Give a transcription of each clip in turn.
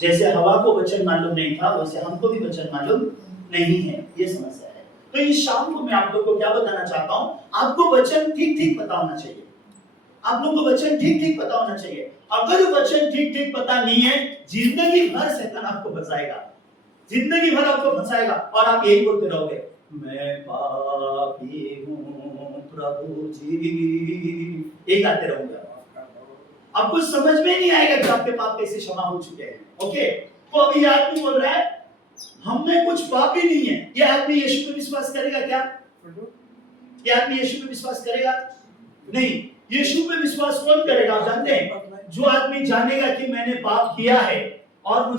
जैसे हवा को वचन मालूम नहीं था वैसे हमको भी वचन मालूम नहीं है। ये समस्या है। तो इस शाम को मैं आप लोग को क्या बताना चाहता हूं, आपको वचन ठीक ठीक पता होना चाहिए। आप लोग को वचन ठीक ठीक पता होना चाहिए। अगर वचन ठीक ठीक पता नहीं है, जिंदगी भर शैतान आपको फंसाएगा, जिंदगी भर आपको फंसाएगा और आप यही बोलते रहोगे, मैं पापी हूं प्रभु जी, एक आते रहोगे। आपको समझ में नहीं आएगा कि आपके पाप कैसे क्षमा हो चुके हैं। ओके, तो अभी आदमी बोल रहा है हम में कुछ पाप ही नहीं है। ये आदमी यीशु पे विश्वास करेगा क्या? ये आदमी यीशु पे विश्वास करेगा? नहीं। यीशु पे विश्वास कौन करेगा आप जानते हैं? जो आदमी जानेगा कि मैंने पाप किया है और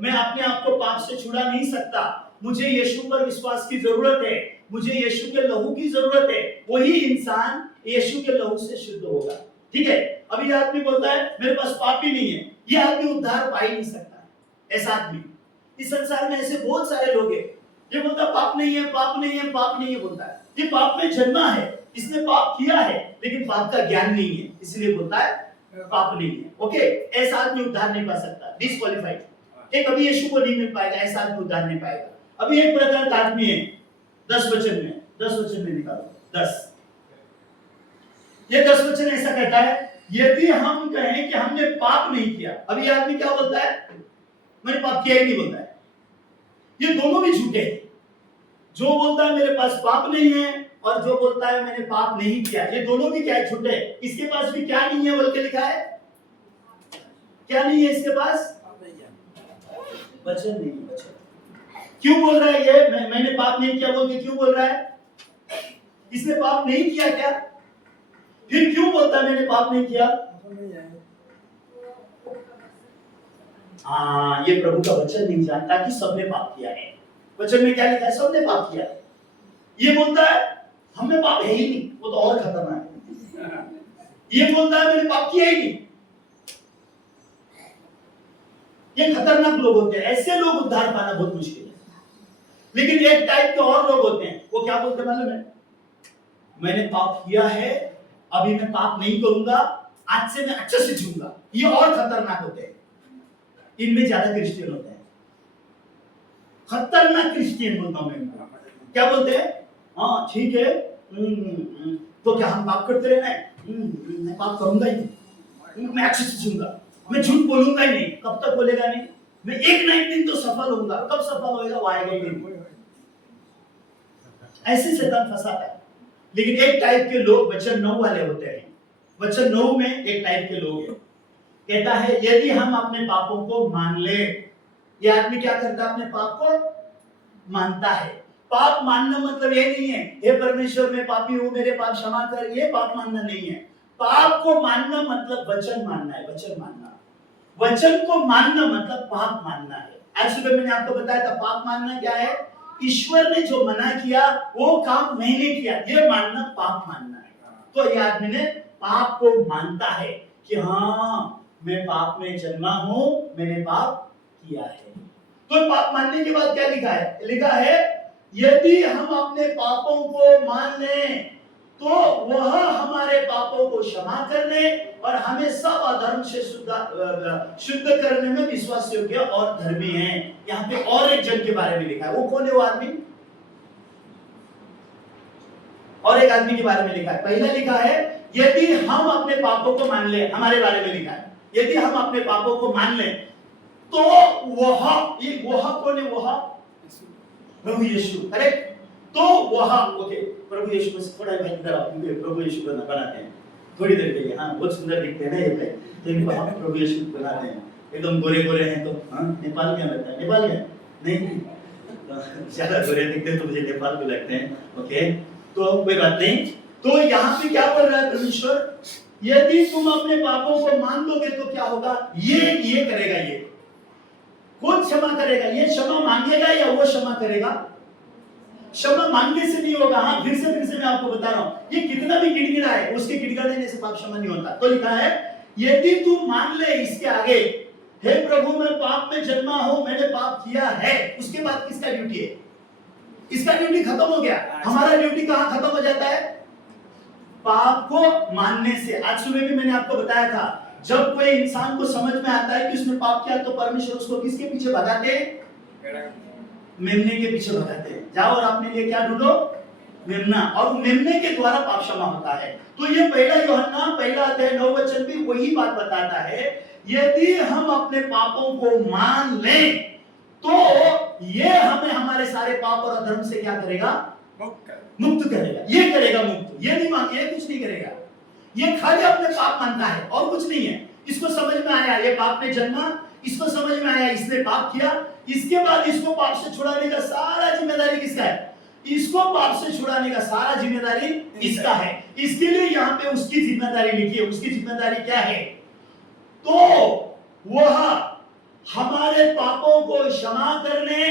मैं अपने आप को पाप से छुड़ा नहीं सकता, मुझे यीशु पर विश्वास की जरूरत है, मुझे यीशु के लहू की जरूरत है, वही इंसान यीशु के लहू से शुद्ध होगा। ठीक है। अभी आदमी बोलता है मेरे पास पाप ही नहीं है, ये आदमी उद्धार पा ही नहीं सकता। ऐसा आदमी इस संसार में ऐसे बहुत सारे लोग हैं। ये बोलता पाप नहीं है, पाप नहीं है, पाप नहीं है बोलता है। ये पाप में जन्मा है, इसने पाप किया है, लेकिन पाप का ज्ञान नहीं है, इसलिए बोलता है पाप नहीं है। ओके, ऐसा आदमी उद्धार नहीं पा सकता, डिस्क्वालिफाइड। एक अभी यीशु को नहीं मिल पाएगा, ऐसा आदमी उद्धार नहीं पाएगा। अभी एक प्रकार का आदमी है, 10 वचन में निकालो 10। ये 10 वचन ऐसा कहता है, यदि हम कहें कि हमने पाप नहीं किया, अभी ये आदमी क्या बोलता है? मैंने पाप किया ही नहीं बोलता है। ये दोनों भी झूठे हैं। जो बोलता है मेरे पास पाप नहीं है और जो बोलता है मैंने पाप नहीं किया, ये दोनों भी क्या है? झूठे हैं। इसके पास भी क्या नहीं है बोल के लिखा है? क्या नहीं है इसके पास? वचन नहीं है। वचन क्यों बोल रहा है ये मैंने पाप नहीं किया बोल के क्यों बोल रहा है? इसने पाप नहीं किया क्या? फिर क्यों बोलता है मैंने पाप नहीं किया? ये प्रभु का वचन नहीं जानता कि सबने पाप किया है। वचन में क्या लिखा है? सबने पाप किया है। ये बोलता है हमें पाप है ही नहीं, वो तो और खतरनाक है। ये बोलता है मैंने पाप किया ही नहीं। ये खतरनाक लोग होते हैं। ऐसे लोग उद्धार पाना बहुत मुश्किल है। लेकिन एक टाइप के और लोग होते हैं, वो क्या बोलते हैं मालूम है? मैंने पाप किया है, अभी मैं पाप नहीं करूंगा, आज से मैं अच्छे से जीऊंगा। ये और खतरनाक होते हैं। इनमें ज्यादा क्रिश्चियन होते हैं। खतरनाक क्रिश्चियन बोलता हूं मैं। क्या बोलते हैं? हाँ ठीक है, तो क्या हम पाप करते रहना है? मैं पाप करूंगा ही नहीं, मैं अच्छे से जीऊंगा, मैं झूठ बोलूंगा ही नहीं। कब तक बोलेगा नहीं? मैं एक ना एक दिन तो सफल होऊंगा। कब सफल होएगा? वो आएगा ही नहीं। ऐसे शैतान फंसाता है। लेकिन एक टाइप के लोग वचन 9 वाले होते हैं। वचन 9 में एक टाइप के लोग हैं, कहता है यदि हम अपने पापों को मान ले। ये आदमी क्या करता है? अपने पाप को मानता है। पाप मानना मतलब ये नहीं है हे परमेश्वर मैं पापी हूं, मेरे पाप क्षमा कर, ये पाप मानना नहीं है। पाप को मानना मतलब वचन मानना है। वचन मानना, वचन को मानना मतलब पाप मानना है। आज सुबह मैंने आपको बताया था पाप मानना क्या है? ईश्वर ने जो मना किया वो काम मैंने किया, ये मानना पाप मानना है। तो ये आदमी ने पाप को मानता है कि हाँ मैं पाप में जन्मा हूं, मैंने पाप किया है। तो पाप मानने के बाद क्या लिखा है? लिखा है यदि हम अपने पापों को मान लें तो वह हमारे पापों को क्षमा करने और हमें सब अधर्म से शुद्ध करने में विश्वास योग्य और धर्मी है। यहाँ पे और एक जन के बारे में लिखा है। वो कौन है वो आदमी? और एक आदमी के बारे में लिखा है। पहला लिखा है यदि हम अपने पापों को मान ले, हमारे बारे में लिखा है यदि हम अपने पापों को मान लें तो वह कौन है? वह प्रभु यीशु। करेक्ट। तो वह ओके, प्रभु यीशु को थोड़ा इधर आओ, प्रभु यीशु को बनाते हैं थोड़ी देर के लिए। हाँ बहुत सुंदर दिखते हैं ना ये भाई, तो इनको हम प्रभु यीशु बनाते हैं। एकदम गोरे गोरे हैं तो हाँ नेपाल क्या लगता है? नेपाल क्या नहीं ज्यादा गोरे दिखते हैं तो मुझे नेपाल को लगते हैं। ओके तो कोई बात नहीं। तो यहाँ पे क्या बोल रहा है परमेश्वर? यदि तुम अपने पापों को मान लोगे तो क्या होगा? ये करेगा, ये खुद क्षमा करेगा। ये क्षमा मांगेगा या वो क्षमा करेगा? क्षमा मांगने से नहीं होगा। हाँ फिर से मैं आपको बता रहा हूं, ये कितना भी गिड़गिड़ा है उसके गिड़गिड़ाने से पाप क्षमा नहीं होता। तो लिखा है यदि तू मान ले इसके आगे हे प्रभु मैं पाप में जन्मा हूं, मैंने पाप किया है, उसके बाद किसका ड्यूटी है? इसका ड्यूटी खत्म हो गया। हमारा ड्यूटी कहां खत्म हो जाता है? पाप को मानने से। आज सुबह भी मैंने आपको बताया था जब कोई इंसान को समझ में आता है कि उसने पाप किया तो परमेश्वर उसको किसके पीछे भगाते हैं? मेमने के पीछे भगाते हैं। जाओ और अपने लिए क्या ढूंढो? मेमना। और मेमने के द्वारा पाप क्षमा होता है। तो ये पहला यूहन्ना पहला अध्याय 9 वचन भी वही बात बताता है, यदि हम अपने पापों को मान लें तो ये हमें हमारे सारे पाप और अधर्म से क्या करेगा? मुक्त करेगा। ये करेगा मुक्त। ये नहीं मान, ये कुछ नहीं करेगा। ये खाली अपने पाप मानता है और कुछ नहीं है। इसको समझ में आया ये पाप में जन्मा, इसको समझ में आया इसने पाप किया, इसके बाद इसको पाप से छुड़ाने का सारा जिम्मेदारी किसका है? इसको पाप से छुड़ाने का सारा जिम्मेदारी इसका है। इसके लिए यहाँ पे उसकी जिम्मेदारी लिखी है। उसकी जिम्मेदारी क्या है? तो वह हमारे पापों को क्षमा करने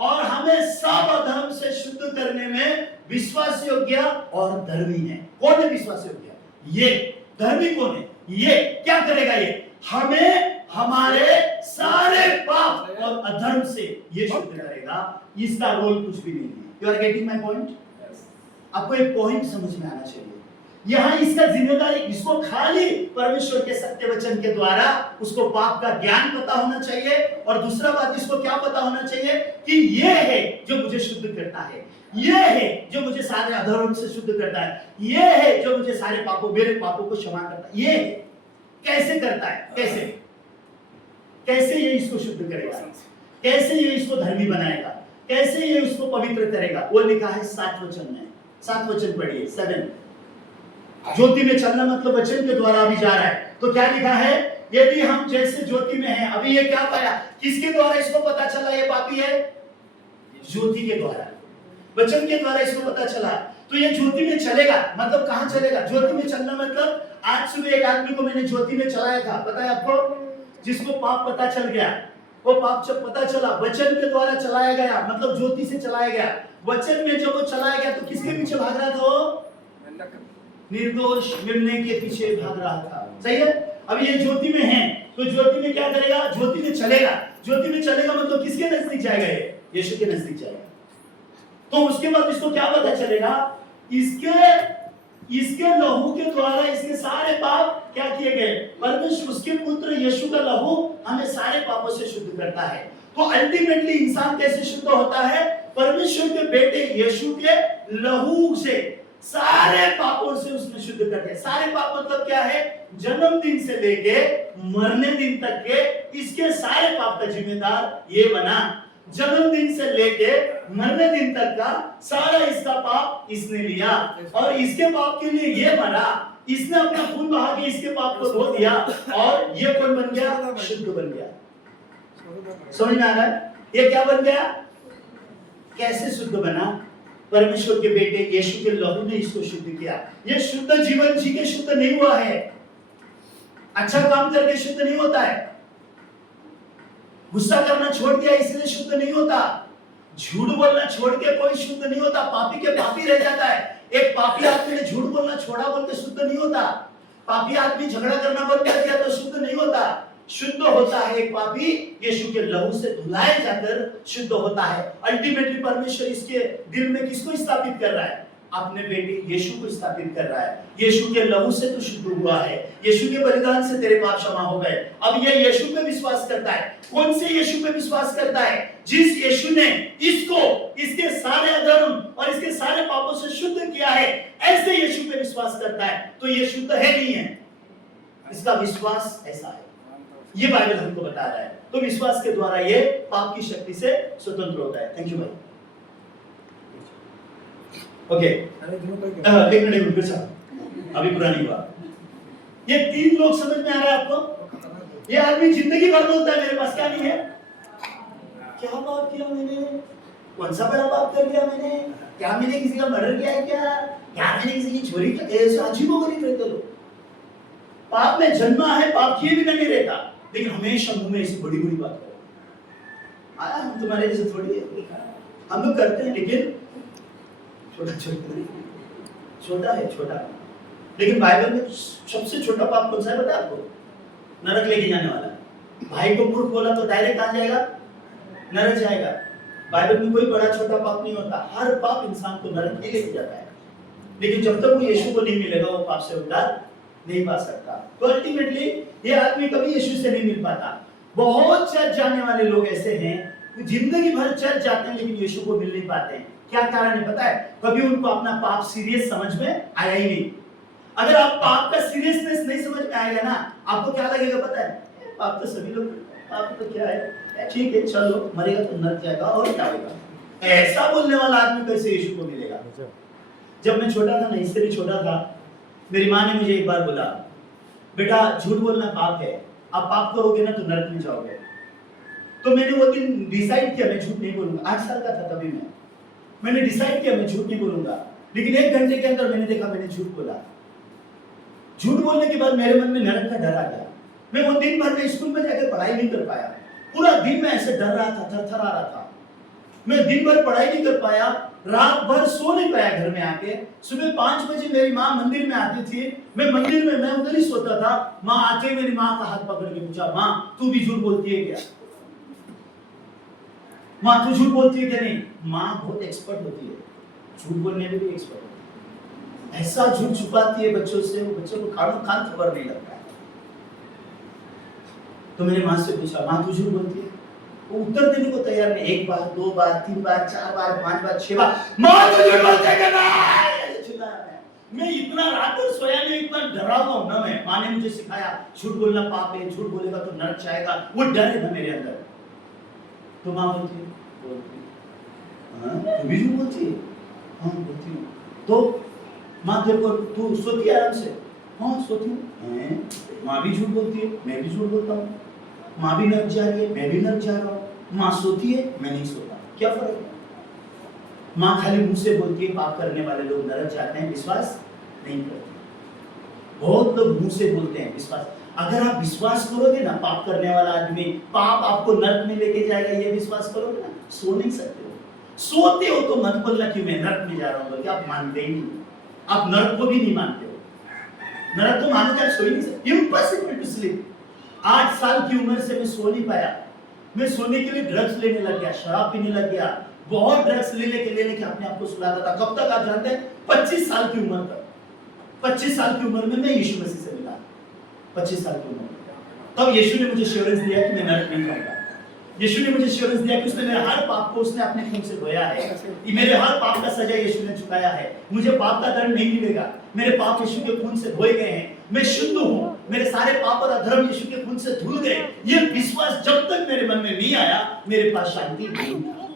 और हमें सब अधर्म से शुद्ध करने में विश्वास योग्य और धर्मी है। कौन है विश्वास योग्य? ये। धर्मी कौन है? ये। क्या करेगा? ये हमें हमारे सारे पाप और अधर्म से ये शुद्ध करेगा। इसका रोल कुछ भी नहीं है। You are getting my point? आपको एक पॉइंट समझ में आना चाहिए। यहाँ इसका जिम्मेदारी, इसको खाली परमेश्वर के सत्य वचन के द्वारा उसको पाप का ज्ञान पता होना चाहिए, और दूसरा बात इसको क्या पता होना चाहिए कि ये है जो मुझे शुद्ध करता है, ये है जो मुझे सारे अधर्म से शुद्ध करता है, ये है जो मुझे सारे पापों, मेरे पापों को क्षमा करता है। ये कैसे करता है? कैसे कैसे ये इसको शुद्ध करेगा? कैसे ये इसको धर्मी बनाएगा? कैसे ये उसको पवित्र करेगा? वो लिखा है 7 वचन में। 7 वचन पढ़िए। 7 ज्योति में चलना मतलब वचन के द्वारा अभी जा रहा है। तो क्या लिखा है? यदि हम जैसे ज्योति में हैं, अभी ये क्या पाया? किसके द्वारा इसको पता चला ये पापी है? ज्योति के द्वारा, वचन के द्वारा इसको पता चला। तो ये ज्योति में चलेगा मतलब कहां चलेगा? ज्योति में चलना मतलब आज सुबह एक आदमी को मैंने ज्योति में चलाया था, पता है आपको? जिसको पाप पता चल गया, वो पाप जब पता चला वचन के द्वारा चलाया गया, मतलब ज्योति से चलाया गया। वचन में जब वो चलाया गया तो किसके पीछे भाग रहा था? वो निर्दोष मेमने के पीछे भाग रहा था। सही है? अब ये ज्योति में है तो ज्योति में क्या करेगा? ज्योति में चलेगा। ज्योति में चलेगा मतलब किसके नजदीक जाएगा? ये यीशु के नजदीक जाएगा। तो उसके बाद इसको क्या पता चलेगा? इसके लहू के द्वारा इसके सारे पाप क्या किए गए? परमेश्वर उसके पुत्र यीशु का लहू हमें सारे पापों से शुद्ध करता है। तो अल्टीमेटली इंसान कैसे शुद्ध होता है? परमेश्वर के बेटे यीशु के लहू से सारे पापों से उसने शुद्ध कर दिया। सारे पाप मतलब क्या है? जन्मदिन से लेके मरने दिन तक के इसके सारे पाप का जिम्मेदार ये बना। जन्मदिन से लेके मरने दिन तक का सारा इसका पाप इसने लिया, और इसके पाप के लिए ये मरा। इसने अपना खून बहा के इसके पाप को धो दिया, और ये कौन बन गया? शुद्ध बन गया। समझ में आ रहा है? ये क्या बन गया? कैसे शुद्ध बना? परमेश्वर के बेटे यीशु के लहू ने इसको शुद्ध किया। ये शुद्ध जीवन जी के शुद्ध नहीं हुआ है, अच्छा काम करके शुद्ध नहीं होता है, गुस्सा करना छोड़ दिया इसलिए शुद्ध नहीं होता, झूठ बोलना छोड़ के कोई शुद्ध नहीं होता, पापी के पापी रह जाता है। एक पापी आदमी ने झूठ बोलना छोड़ा बोल के शुद्ध नहीं होता। पापी आदमी झगड़ा करना बंद कर दिया तो शुद्ध नहीं होता। शुद्ध होता है एक पापी यीशु के लहू से धुलाए जाकर शुद्ध होता है। अल्टीमेटली परमेश्वर इसके दिल में किसको स्थापित कर रहा है? अपने बेटे यीशु को स्थापित कर रहा है। यीशु के लहू से तू शुद्ध हुआ है, यीशु के बलिदान से तेरे पाप क्षमा हो गए। अब ये यीशु पे विश्वास करता है। कौन से यीशु पे विश्वास करता है? जिस यीशु ने इसको इसके सारे अधर्म और इसके सारे पापों से शुद्ध किया है, ऐसे यीशु पे विश्वास करता है। तो ये शुद्ध है नहीं है, इसका विश्वास ऐसा है। ये बाइबल हमको बता रहा है। तो विश्वास के द्वारा ये पाप की शक्ति से स्वतंत्र होता है। थैंक यू भाई। ओके, एक मिनट फिर से अभी पूरा नहीं हुआ। ये 3 लोग समझ में आ रहा है आपको? ये आदमी जिंदगी भर बोलता है मेरे पास क्या नहीं है। क्या पाप किया मैंने? कौन सा बड़ा पाप कर दिया मैंने? क्या मैंने किसी का मर्डर किया है? क्या मैंने किसी की चोरी की? ऐसा अजीबोगरीब रहते लोग। पाप में जन्मा है, पाप किए बिना नहीं रहता, लेकिन हमेशा मुंह में ऐसी बड़ी बड़ी बात करता है। हम तुम्हारे जैसे थोड़ी है, हम लोग करते हैं लेकिन छोटा है, छोटा। लेकिन बाइबल में सबसे छोटा पाप कौन सा है पता है आपको? नरक लेके जाने वाला। भाई को मूर्ख बोला तो डायरेक्ट कहां जाएगा? नरक जाएगा। बाइबल में कोई बड़ा छोटा पाप नहीं होता, हर पाप इंसान को नरक ही लेके जाता है। लेकिन जब तक वो यीशु को नहीं मिलेगा वो पाप से उद्धार नहीं पा सकता। तो अल्टीमेटली ये आदमी कभी यीशु से नहीं मिल पाता। बहुत चर्च जाने वाले लोग ऐसे हैं, जिंदगी भर चर्च जाते हैं लेकिन यीशु को मिल नहीं पाते हैं। क्या कारण है पता है? कभी उनको अपना पाप सीरियस समझ में आया ही नहीं। अगर आप पाप का सीरियसनेस नहीं समझ में आएगा ना, आपको क्या लगेगा पता है? पाप तो सभी लोग, पाप तो क्या है, ठीक है चलो, मरेगा तो नरक जाएगा और क्या होगा। ऐसा बोलने वाला आदमी कैसे यीशु को मिलेगा? जब मैं छोटा था ना, इससे भी छोटा था, मेरी माँ ने मुझे एक बार बोला, बेटा झूठ बोलना पाप है, आप पाप करोगे ना तो नरक में जाओगे। तो मैंने वो दिन डिसाइड किया मैं झूठ नहीं बोलूंगा। 8 साल का था तभी मैंने डिसाइड किया मैं झूठ नहीं बोलूंगा। लेकिन 1 घंटे के अंदर मैंने देखा मैंने झूठ बोला। झूठ बोलने के बाद मेरे मन में नरक का डर आ गया। मैं वो दिन भर में स्कूल में जाकर पढ़ाई नहीं कर पाया। पूरा दिन मैं ऐसे डर रहा था, थरथरा रहा था। मैं दिन भर पढ़ाई नहीं कर पाया, रात भर सो नहीं पाया घर में आके। सुबह 5 बजे मेरी माँ मंदिर में आती थी, मैं मंदिर में मैं उधर ही सोता था। माँ आके मेरी माँ का हाथ पकड़ के पूछा, माँ तू भी झूठ बोलती है क्या? माँ तू झूठ बोलती है क्या? नहीं। माँ बहुत एक्सपर्ट होती है, झूठ बोलने में भी एक्सपर्ट होती है। ऐसा झूठ छुपाती है बच्चों से, वो बच्चों को खान खबर नहीं लगता है। तो मैंने माँ से पूछा, माँ तू झूठ बोलती है? वो उत्तर देने को तैयार नहीं। 1 बार, 2 बार, 3 बार, 4 बार, 5 बार, 6 बार, माँ तू झूठ बोलती है क्या? ऐसे चिल्लाया मैं इतना रात भर सोया नहीं, इतना डरा हुआ हूं ना मैं। माँ ने मुझे सिखाया झूठ बोलना पाप है, झूठ बोलेगा तो नरक जाएगा। वो डर है ना मेरे अंदर। तो माँ बोलती है तू भी झूठ बोलती है? हाँ बोलती हूँ। तो माँ तेरे को तू सोती है आराम से? हाँ सोती हूँ। माँ भी झूठ बोलती है, मैं भी झूठ बोलता हूँ। माँ भी नरक जा रही है, मैं भी नरक जा रहा हूँ। माँ सोती है, मैं नहीं सोता, क्या फर्क है? माँ खाली मुंह से बोलती है पाप करने वाले लोग नरक जाते हैं, विश्वास नहीं करते। बहुत लोग मुंह से बोलते हैं विश्वास। अगर आप विश्वास करोगे ना, पाप करने वाला आदमी पाप आपको नरक में लेके जाएगा, ये विश्वास करोगे ना, सो नहीं सकते हो। सोते हो तो मत बोलना कि मैं नरक में जा रहा हूँ, आप मानते ही नहीं। आप नरक को भी नहीं मानते हो। नरक तो मानो आप सो ही नहीं सकते। Impossible to sleep. 8 साल की उम्र से मैं सो नहीं पाया। मैं सोने के लिए ड्रग्स लेने लग गया, शराब पीने लग गया, बहुत ड्रग्स लेने के अपने आप को सुलाता था। कब तक आप जानते हैं? 25 साल की उम्र तक। 25 साल की उम्र में मैं यीशु मसीह से मिला। 25 साल की उम्र में तब यीशु ने मुझे एश्योरेंस दिया कि मैं नरक नहीं जाऊंगा। यीशु ने मुझे एश्योरेंस दिया कि उसने मेरे हर पाप को उसने अपने खून से धोया है। ये मेरे हर पाप का सजा यीशु ने चुकाया है। मुझे पाप का दंड नहीं मिलेगा। मेरे पाप यीशु के खून से धोए गए हैं। मैं शुद्ध हूँ। मेरे सारे पाप और अधर्म यीशु के खून से धुल गए। ये विश्वास जब तक मेरे मन में नहीं आया, मेरे पास शांति नहीं था।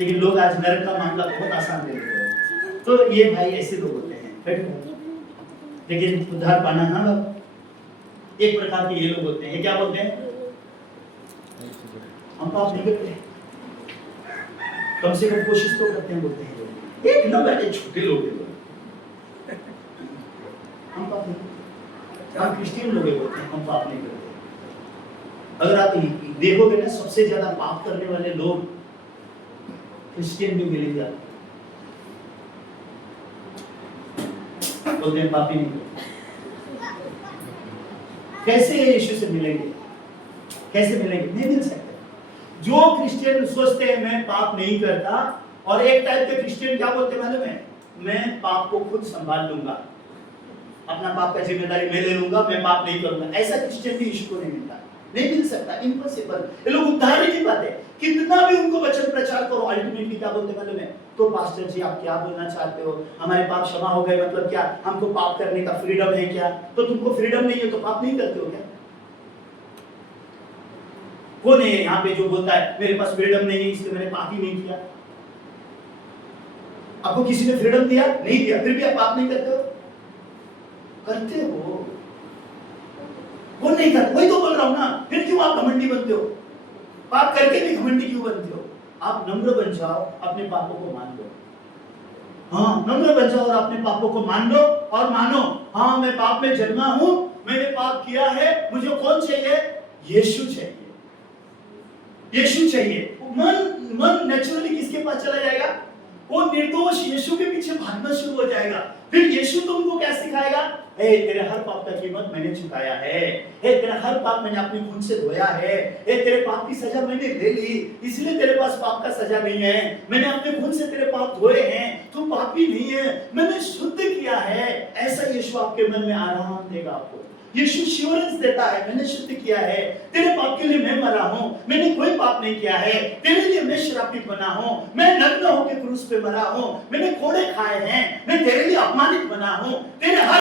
लेकिन लोग आज नरक का मामला बहुत आसान ले लेते हैं। तो ये भाई ऐसे लोग होते हैं। लेकिन उद्धार पाना ना लोग एक प्रकार के ये लोग होते हैं। क्या बोलते हैं? हम पाप नहीं करते, कम से कम कोशिश तो करते हैं, बोलते हैं। एक न बैठे छोटे लोग हम पाप नहीं करते। हम क्रिश्चियन लोग बोलते हैं हम पाप नहीं करते। अगर आप देखोगे ना, सबसे ज्यादा पाप करने वाले लोग क्रिश्चियन में मिलेंगे आपको। बोलते हैं पापी नहीं करते। कैसे यीशु से मिलेंगे? कैसे मिलेंगे? नहीं मिल सकते। जो क्रिश्चियन सोचते हैं मैं पाप नहीं करता, और एक टाइप के क्रिश्चियन क्या बोलते हैं मालूम है? मैं पाप को खुद संभाल लूंगा, अपना पाप का जिम्मेदारी मैं ले लूंगा, मैं पाप नहीं करूंगा। ऐसा क्रिश्चियन भी यीशु को नहीं मिलता, नहीं मिल सकता, इम्पॉसिबल। ये लोग उद्धार ही नहीं पाते। कितना भी उनको वचन प्रचार करो, अल्टीमेटली क्या बोलते हैं मालूम है? तो पास्टर जी आप क्या बोलना चाहते हो? हमारे पाप क्षमा हो गए, मतलब क्या हमको पाप करने का फ्रीडम है क्या? तो तुमको फ्रीडम नहीं है तो पाप नहीं करते हो क्या? कौन है यहाँ पे जो बोलता है मेरे पास फ्रीडम नहीं है इसलिए मैंने पाप ही नहीं किया? आपको किसी ने फ्रीडम दिया? नहीं दिया, फिर भी आप पाप नहीं करते हो? करते हो। वो नहीं करते, वही तो बोल रहा हूं ना। फिर क्यों आप घमंडी बनते हो? पाप करके भी घमंडी क्यों बनते हो? आप नम्र बन जाओ, अपने पापों को मान लो। हाँ, नम्र बन जाओ और अपने पापों को मान लो और मानो, हाँ मैं पाप में जन्मा हूं, मैंने पाप किया है। मुझे कौन चाहिए? यीशु चाहिए। यीशु चाहिए। मन नेचुरली किसके पास चला जाएगा? वो निर्दोष यीशु के पीछे भागना शुरू हो जाएगा। फिर यीशु तुमको क्या सिखाएगा? हे तेरे हर पाप का कीमत मैंने चुकाया है, हे तेरा हर पाप मैंने अपने खून से धोया है, हे तेरे पाप की सजा मैंने ले ली, इसलिए तेरे पास पाप का सजा नहीं है, मैंने अपने खून से तेरे पाप धोए हैं, तू पापी नहीं है, मैंने शुद्ध किया है। ऐसा यीशु आपके मन में आराम देगा आपको। यीशु श्योरेंस देता है, मैंने शुद्ध किया है, तेरे पाप के लिए मैं मरा हूं, मैंने कोई पाप नहीं किया है, तेरे लिए मैं श्रापित बना हूं, मैं नग्न होकर क्रूस पे मरा हूं, मैंने कोड़े खाए हैं, मैं तेरे लिए अपमानित बना हूं, तेरे हर